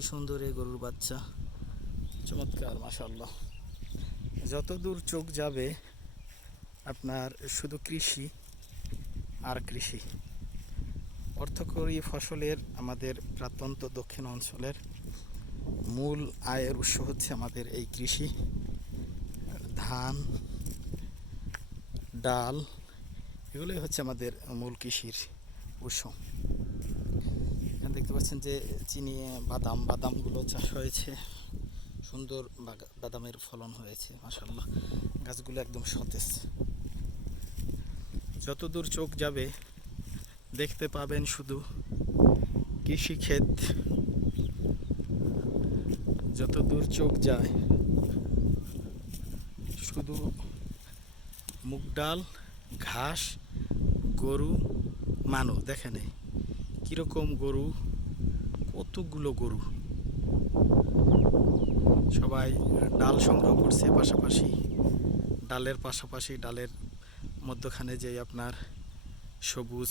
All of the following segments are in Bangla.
কি সুন্দর এই গরুর বাচ্চা, চমৎকার মাশাআল্লাহ। যত দূর চোখ যাবে আপনার শুধু কৃষি আর কৃষি। অর্থকরী ফসলের আমাদের প্রত্যন্ত দক্ষিণ অঞ্চলের মূল আয়ের উৎস হচ্ছে আমাদের এই কৃষি। ধান, ডাল, এগুলোই হচ্ছে আমাদের মূল কৃষির উৎস। এখানে দেখতে পাচ্ছেন যে চিনি বাদামগুলো চাষ হয়েছে, সুন্দর বাদামের ফলন হয়েছে মাশাআল্লাহ। গাছগুলো একদম সতেজ। যতদূর চোখ যাবে দেখতে পাবেন শুধু কৃষি ক্ষেত। যতদূর চোখ যায় শুধু মুগ ডাল, ঘাস, গরু, মানুষ। দেখেন কীরকম গরু, কতগুলো গরু। সবাই ডাল সংগ্রহ করছে, পাশাপাশি ডালের মধ্যখানে যে আপনার সবুজ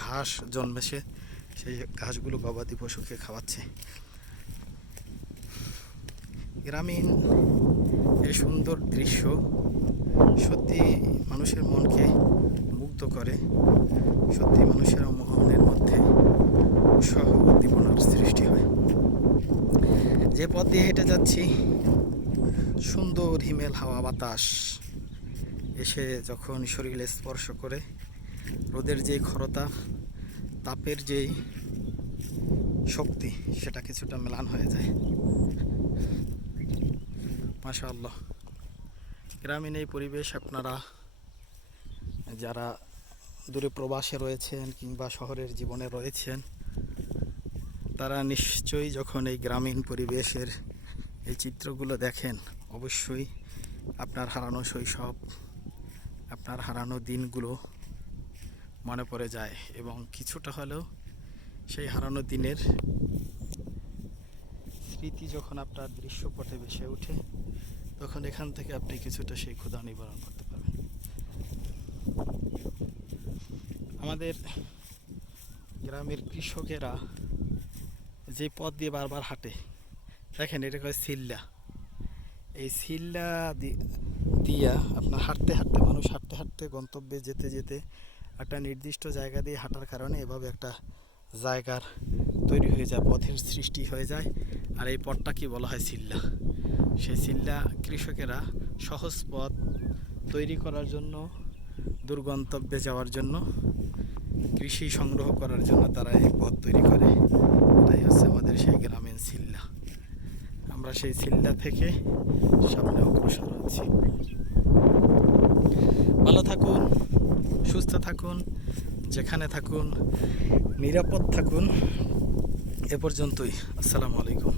ঘাস জন্মেছে, সেই ঘাসগুলো গবাদি পশুকে খাওয়াচ্ছে। গ্রামীণ এই সুন্দর দৃশ্য সত্যি মানুষের মনকে মুগ্ধ করে। সত্যি মানুষের মনের মধ্যে উৎসাহ উদ্দীপনার সৃষ্টি হয়। যে পথ দিয়ে হেঁটে যাচ্ছি, সুন্দর হিমেল হাওয়া বাতাস এসে যখন শরীরে স্পর্শ করে, রোদের যে খরতা, তাপের যে শক্তি, সেটা কিছুটা ম্লান হয়ে যায়। মাশাআল্লাহ। গ্রামীণ এই পরিবেশ আপনারা যারা দূরে প্রবাসে রয়েছেন কিংবা শহরের জীবনে রয়েছেন, তারা নিশ্চয়ই যখন এই গ্রামীণ পরিবেশের এই চিত্রগুলো দেখেন, অবশ্যই আপনার হারানো শৈশব, আপনার হারানো দিনগুলো মনে পড়ে যায় এবং কিছুটা হলেও সেই হারানো দিনের স্মৃতি যখন আপনার দৃশ্যপটে ভেসে ওঠে, তখন এখান থেকে আপনি কিছুটা সেই ক্ষুধা নিবারণ করতে পারবেন। আমাদের গ্রামের কৃষকেরা যে পথ দিয়ে বারবার হাঁটে, দেখেন এটা কয় সিল্লা। এই সিল্লা দিয়া আপনার মানুষ হাঁটতে হাঁটতে গন্তব্যে যেতে যেতে একটা নির্দিষ্ট জায়গা দিয়ে হাঁটার কারণে এভাবে একটা জায়গার তৈরি হয়ে যায়, পথের সৃষ্টি হয়ে যায়। আর এই পথটা কি বলা হয়? সিল্লা। সেই সিল্লা কৃষকেরা সহজ পথ তৈরি করার জন্য, দুর্গন্তব্যে যাওয়ার জন্য, কৃষি সংগ্রহ করার জন্য তারা এই পথ তৈরি করে। এটাই হচ্ছে আমাদের সেই গ্রামীণ সিল্লা। আমরা সেই সিল্লা থেকে সামনে অগ্রসর হচ্ছি। ভালো থাকুন, সুস্থ থাকুন, যেখানে থাকুন নিরাপদ থাকুন। এ পর্যন্তই। আসসালামু আলাইকুম।